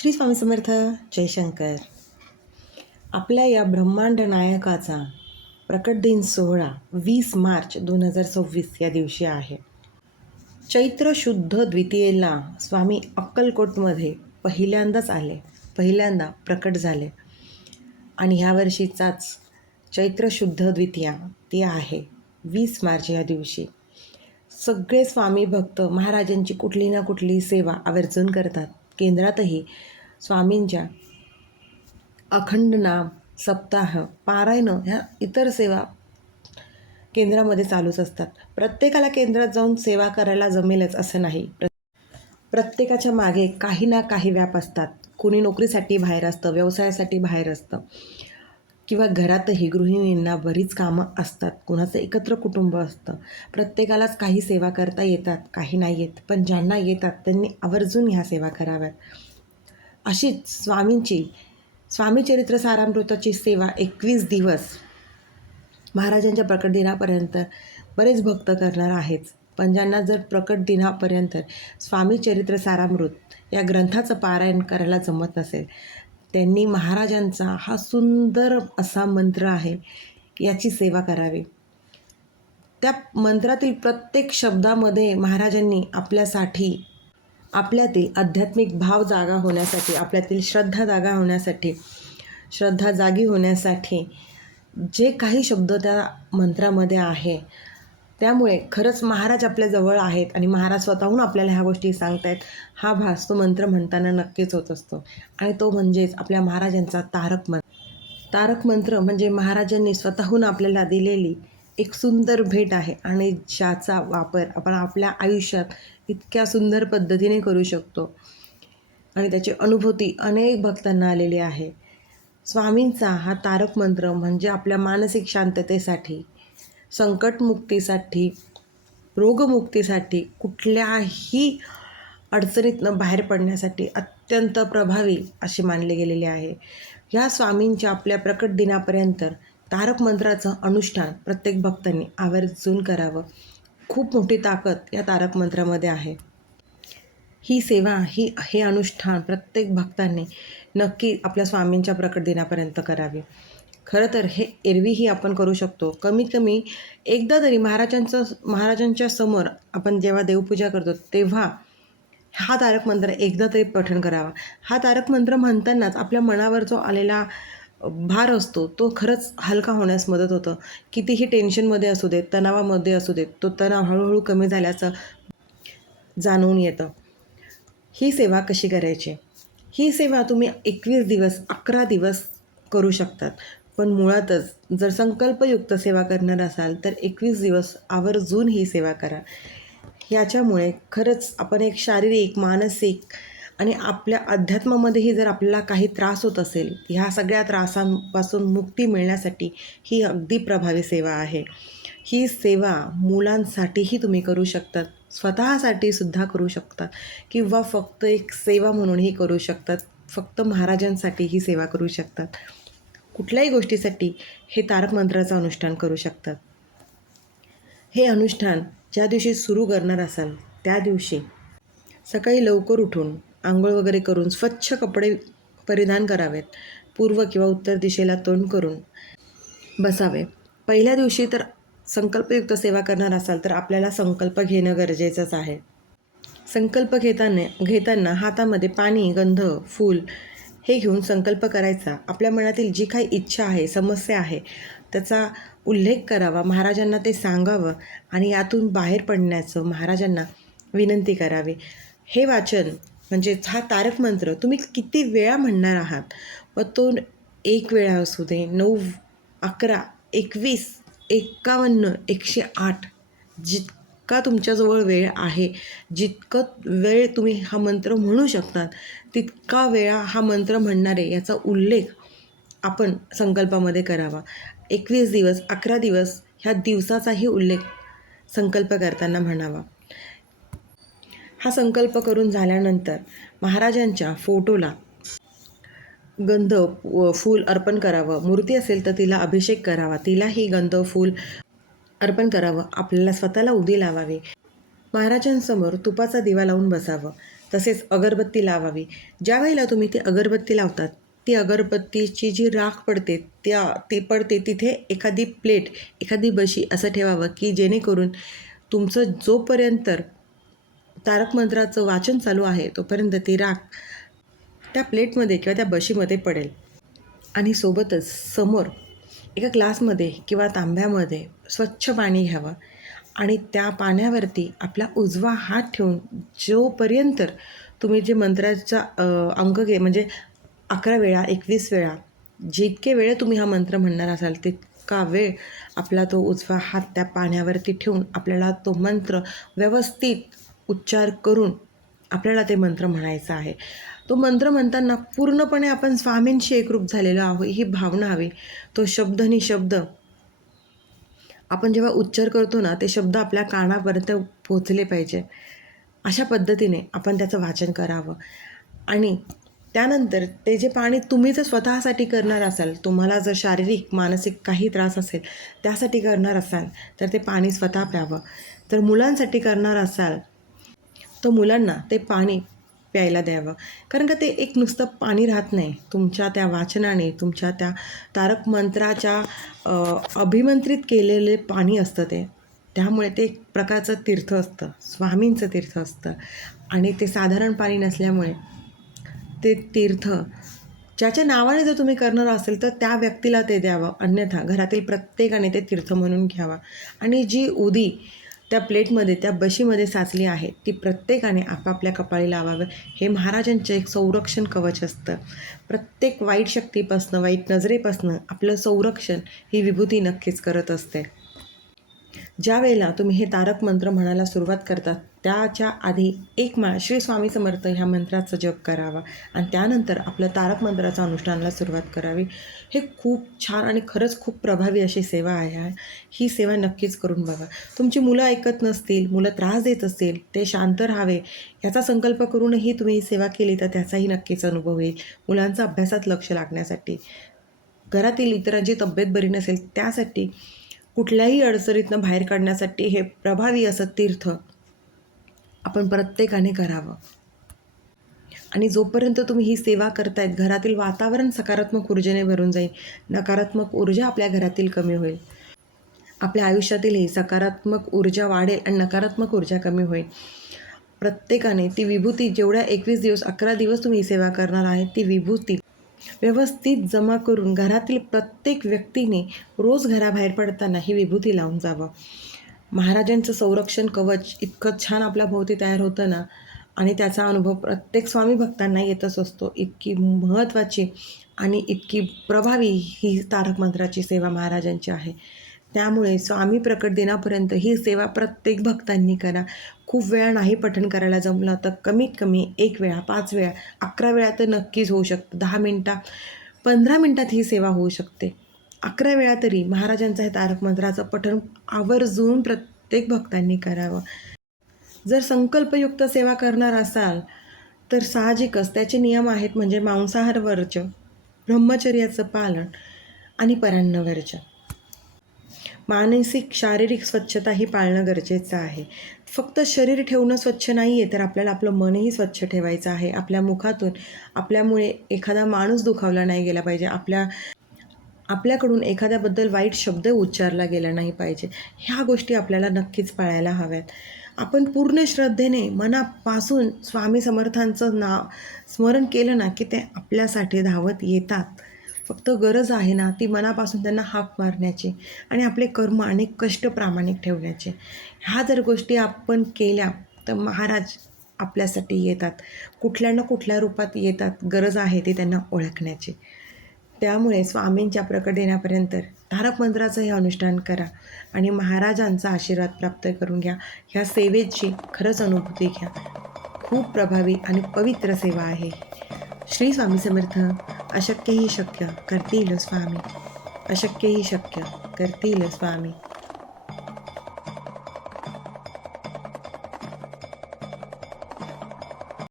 श्री स्वामी समर्थ जयशंकर आपल्या या ब्रह्मांड नायकाचा प्रकट दिन सोहळा वीस मार्च दोन हजार सव्वीस या दिवशी आहे. चैत्र शुद्ध द्वितीयेला स्वामी अक्कलकोटमध्ये पहिल्यांदाच आले. पहिल्यांदा प्रकट झाले. आणि ह्या वर्षीचाच चैत्र शुद्ध द्वितीया ती आहे वीस मार्च या दिवशी. सगळे स्वामी भक्त महाराजांची कुठली ना कुठली सेवा आवर्जून करतात. केंद्रातही स्वामींच्या अखंड नाम सप्ताह पारायणं ह्या इतर सेवा केंद्रामध्ये चालूच असतात. प्रत्येकाला केंद्रात जाऊन सेवा करायला जमेलच असं नाही. प्रत्येकाच्या मागे काही ना काही व्याप असतात. कुणी नोकरीसाठी बाहेर असतं व्यवसायासाठी बाहेर असतं. किंवा घरातही गृहिणींना बरीच कामं असतात. कोणाचं एकत्र कुटुंब असतं. प्रत्येकालाच काही सेवा करता येतात काही नाही येत पण ज्यांना येतात त्यांनी आवर्जून ह्या सेवा कराव्यात. अशीच स्वामींची स्वामीचरित्र सारामृताची सेवा एकवीस दिवस महाराजांच्या प्रकट दिनापर्यंत बरेच भक्त करणार आहेच पण ज्यांना जर प्रकट दिनापर्यंत स्वामी चरित्र सारामृत या ग्रंथाचं पारायण करायला जमत नसेल त्यांनी महाराजांचा हा सुंदर असा मंत्र आहे याची सेवा करावी. त्या मंत्रातील प्रत्येक शब्दामध्ये महाराजांनी आपल्यासाठी आपल्यातील आध्यात्मिक भाव जागा होण्यासाठी आपल्यातील श्रद्धा जागा होण्यासाठी श्रद्धा जागी होण्यासाठी जे काही शब्द त्या मंत्रामध्ये आहे त्यामुळे खरंच महाराज आपल्या जवळ आहेत आणि महाराज स्वतःहून आपल्याला ह्या गोष्टी सांगतायत. हा भास तो मंत्र म्हणताना नक्कीच होत असतो. आणि तो म्हणजेच आपल्या महाराजांचा तारक मंत्र. तारक मंत्र म्हणजे महाराजांनी स्वतःहून आपल्याला दिलेली एक सुंदर भेट आहे आणि ज्याचा वापर आपण आपल्या आयुष्यात इतक्या सुंदर पद्धतीने करू शकतो. आणि त्याची अनुभूती अनेक भक्तांना आलेली आहे. स्वामींचा हा तारक मंत्र म्हणजे आपल्या मानसिक शांततेसाठी संकटमुक्तीसाठी रोगमुक्तीसाठी कुठल्याही अडचणीतनं बाहेर पडण्यासाठी अत्यंत प्रभावी असे मानले गेलेले आहे. या स्वामींच्या आपल्या प्रकट दिनापर्यंत तारक मंत्राचं अनुष्ठान प्रत्येक भक्तांनी आवर्जून करावं. खूप मोठी ताकद या तारक मंत्रामध्ये आहे. ही सेवा ही हे अनुष्ठान प्रत्येक भक्तांनी नक्की आपल्या स्वामींच्या प्रकट दिनापर्यंत करावे. खरं तर हे एरवीही आपण करू शकतो. कमीत कमी एकदा तरी महाराजांचं महाराजांच्या समोर आपण जेव्हा देवपूजा करतो तेव्हा हा तारक मंत्र एकदा तरी पठण करावा. हा तारक मंत्र म्हणतानाच आपल्या मनावर जो आलेला भार असतो तो खरंच हलका होण्यास मदत होतं. कितीही टेन्शनमध्ये असू देत तणावामध्ये असू देत तो तणाव हळूहळू कमी झाल्याचं जाणवून येतं. ही सेवा कशी करायची? ही सेवा तुम्ही एकवीस दिवस अकरा दिवस करू शकतात. पण मुळातच जर संकल्पयुक्त सेवा करणार असाल तर एकवीस दिवस आवर्जून ही सेवा करा. याच्यामुळे खरंच आपण एक शारीरिक मानसिक आणि आपल्या अध्यात्मामध्येही जर आपल्याला काही त्रास होत असेल ह्या सगळ्या त्रासांपासून मुक्ती मिळण्यासाठी ही अगदी प्रभावी सेवा आहे. ही सेवा मुलांसाठीही तुम्ही करू शकतात स्वतःसाठी सुद्धा करू शकतात किंवा फक्त एक सेवा म्हणूनही करू शकतात फक्त महाराजांसाठी ही सेवा करू शकतात कुठल्याही गोष्टीसाठी हे तारक मंत्राचं अनुष्ठान करू शकतात. हे अनुष्ठान ज्या दिवशी सुरू करणार असाल त्या दिवशी सकाळी लवकर उठून आंघोळ वगैरे करून स्वच्छ कपडे परिधान करावेत. पूर्व किंवा उत्तर दिशेला तोंड करून बसावे. पहिल्या दिवशी तर संकल्पयुक्त सेवा करणार असाल तर आपल्याला संकल्प घेणं गरजेचंच आहे. संकल्प घेताना घेताना हातामध्ये पाणी गंध फूल हे घेऊन संकल्प करायचा. आपल्या मनातील जी काही इच्छा आहे समस्या आहे त्याचा उल्लेख करावा महाराजांना ते सांगावं आणि यातून बाहेर पडण्याचं महाराजांना विनंती करावी. हे वाचन म्हणजे हा तारक मंत्र तुम्ही किती वेळा म्हणणार आहात? व तो एक वेळा असू दे नऊ अकरा एकवीस एक्कावन्न एकशे आठ जितका तुमच्याजवळ वेळ आहे. जितकं वेळ तुम्ही हा मंत्र म्हणू शकतात तितका वेळा हा मंत्र म्हणणारे याचा उल्लेख आपण संकल्पामध्ये करावा. एकवीस दिवस अकरा दिवस ह्या दिवसाचाही उल्लेख संकल्प करताना म्हणावा. हा संकल्प करून झाल्यानंतर महाराजांच्या फोटोला गंध फूल अर्पण करावं. मूर्ती असेल तर तिला अभिषेक करावा. तिलाही गंध फूल अर्पण करावं आपल्याला स्वतःला उदी लावावी. महाराजांसमोर तुपाचा दिवा लावून बसावं तसेच अगरबत्ती लावावी. ज्या वेळेला तुम्ही ती अगरबत्ती लावतात ती अगरबत्तीची जी राख पडते त्या ती पडते तिथे एखादी प्लेट एखादी बशी असं ठेवावं की जेणेकरून तुमचं जोपर्यंत तारक मंत्राचं वाचन चालू आहे तोपर्यंत ती राख त्या प्लेटमध्ये किंवा त्या बशीमध्ये पडेल. आणि सोबतच समोर एका ग्लासमध्ये किंवा तांब्यामध्ये स्वच्छ पाणी घ्यावं आणि त्या पाण्यावरती आपला उजवा हात ठेवून जोपर्यंत तुम्ही जे मंत्राचा अंक घे म्हणजे अकरा वेळा एकवीस वेळा जितके वेळ तुम्ही हा मंत्र म्हणणार असाल तितका वेळ आपला तो उजवा हात त्या पाण्यावरती ठेवून आपल्याला तो मंत्र व्यवस्थित उच्चार करून आपल्याला ते मंत्र म्हणायचं आहे. तो मंत्र म्हणताना पूर्णपणे आपण स्वामींशी एकरूप झालेलो आहो ही भावना हवी. तो शब्द निशब्द. शब्द आपण जेव्हा उच्चार करतो ना ते शब्द आपल्या कानापर्यंत पोचले पाहिजे. अशा पद्धतीने आपण त्याचं वाचन करावं. आणि त्यानंतर ते जे पाणी तुम्ही जर स्वतःसाठी करणार असाल तुम्हाला जर शारीरिक मानसिक काही त्रास असेल त्यासाठी करणार असाल तर ते पाणी स्वतः प्यावं. तर मुलांसाठी करणार असाल तर मुलांना ते पाणी प्यायला द्यावं. कारण का ते एक नुसतं पाणी राहत नाही. तुमच्या त्या वाचनाने तुमच्या त्या तारक मंत्राच्या अभिमंत्रित केलेले पाणी असतं ते. त्यामुळे ते एक प्रकारचं तीर्थ असतं. स्वामींचं तीर्थ असतं. आणि ते साधारण पाणी नसल्यामुळे ते तीर्थ ज्याच्या नावाने जर तुम्ही करणार असेल तर त्या व्यक्तीला ते द्यावं. अन्यथा घरातील प्रत्येकाने ते तीर्थ म्हणून घ्यावा. आणि जी उदी त्या प्लेटमध्ये त्या बशीमध्ये साचली आहे. ती प्रत्येकाने आपापल्या कपाळी लावावं. हे महाराजांचे एक संरक्षण कवच असतं. प्रत्येक वाईट शक्तीपासनं वाईट नजरेपासनं आपलं संरक्षण ही विभूती नक्कीच करत असते. ज्या वेळेला तुम्ही हे तारक मंत्र म्हणायला सुरुवात करतात त्याच्या आधी एक माळ श्री स्वामी समर्थ ह्या मंत्राचा जप करावा आणि त्यानंतर आपलं तारक मंत्राचं अनुष्ठानाला सुरुवात करावी. हे खूप छान आणि खरंच खूप प्रभावी अशी सेवा आहे. ही सेवा नक्कीच करून बघा. तुमची मुलं ऐकत नसतील मुलं त्रास देत असतील ते शांत राहावे याचा संकल्प करूनही तुम्ही ही सेवा केली तर त्याचाही नक्कीच अनुभव येईल. मुलांचा अभ्यासात लक्ष लागण्यासाठी घरातील इतरांची तब्येत बरी नसेल त्यासाठी कुठल्याही अडचणीतनं बाहेर काढण्यासाठी हे प्रभावी असं तीर्थ आपण प्रत्येकाने करावं. आणि जोपर्यंत तुम्ही ही सेवा करतायत घरातील वातावरण सकारात्मक ऊर्जेने भरून जाईल. नकारात्मक ऊर्जा आपल्या घरातील कमी होईल. आपल्या आयुष्यातील ही सकारात्मक ऊर्जा वाढेल आणि नकारात्मक ऊर्जा कमी होईल. प्रत्येकाने ती विभूती जेवढ्या एकवीस दिवस अकरा दिवस तुम्ही ही सेवा करणार आहे ती विभूती व्यवस्थित जमा करून घरातील प्रत्येक व्यक्तीने रोज घराबाहेर पडताना ही विभूती लावून जावं. महाराजांचं संरक्षण कवच इतकं छान आपल्या भोवती तयार होतं ना. आणि त्याचा अनुभव प्रत्येक स्वामी भक्तांना येतच असतो. इतकी महत्त्वाची आणि इतकी प्रभावी ही तारक मंत्राची सेवा महाराजांची आहे. त्यामुळे स्वामी प्रकट दिनापर्यंत ही सेवा प्रत्येक भक्तांनी करा. खूप वेळा नाही पठण करायला जमलं तर कमीत कमी एक वेळा पाच वेळा अकरा वेळा तर नक्कीच होऊ शकतं. दहा मिनटा पंधरा मिनटात ही सेवा होऊ शकते. अकरा वेळा तरी महाराजांचं हे तारक मंत्राचं पठण आवर्जून प्रत्येक भक्तांनी करावं. जर संकल्पयुक्त सेवा करणार असाल तर साहजिकच त्याचे नियम आहेत म्हणजे मांसाहार वर्ज ब्रह्मचर्याचं पालन आणि परान्नवर्ज मानसिक शारीरिक स्वच्छता ही पाळणं गरजेचं आहे. फक्त शरीर ठेवणं स्वच्छ नाही आहे तर आपल्याला आपलं मनही स्वच्छ ठेवायचं आहे. आपल्या मुखातून आपल्यामुळे एखादा माणूस दुखावला नाही गेला पाहिजे. आपल्या आपल्याकडून एखाद्याबद्दल वाईट शब्द उच्चारला गेला नाही पाहिजे. ह्या गोष्टी आपल्याला नक्कीच पाळायला हव्यात. आपण पूर्ण श्रद्धेने मनापासून स्वामी समर्थांचं नाव स्मरण केलं ना की ते आपल्यासाठी धावत येतात. फक्त गरज आहे ना ती मनापासून त्यांना हाक मारण्याची आणि आपले कर्म आणि कष्ट प्रामाणिक ठेवण्याचे. ह्या जर गोष्टी आपण केल्या तर महाराज आपल्यासाठी येतात. कुठल्या ना कुठल्या रूपात येतात. गरज आहे ती त्यांना ओळखण्याची. त्यामुळे स्वामींच्या प्रकट देण्यापर्यंत तारक मंत्राचं हे अनुष्ठान करा आणि महाराजांचा आशीर्वाद प्राप्त करून घ्या. ह्या सेवेची खरंच अनुभूती घ्या. खूप प्रभावी आणि पवित्र सेवा आहे. श्री स्वामी समर्थ अशक्यही शक्य करतील स्वामी. अशक्यही शक्य करतील स्वामी.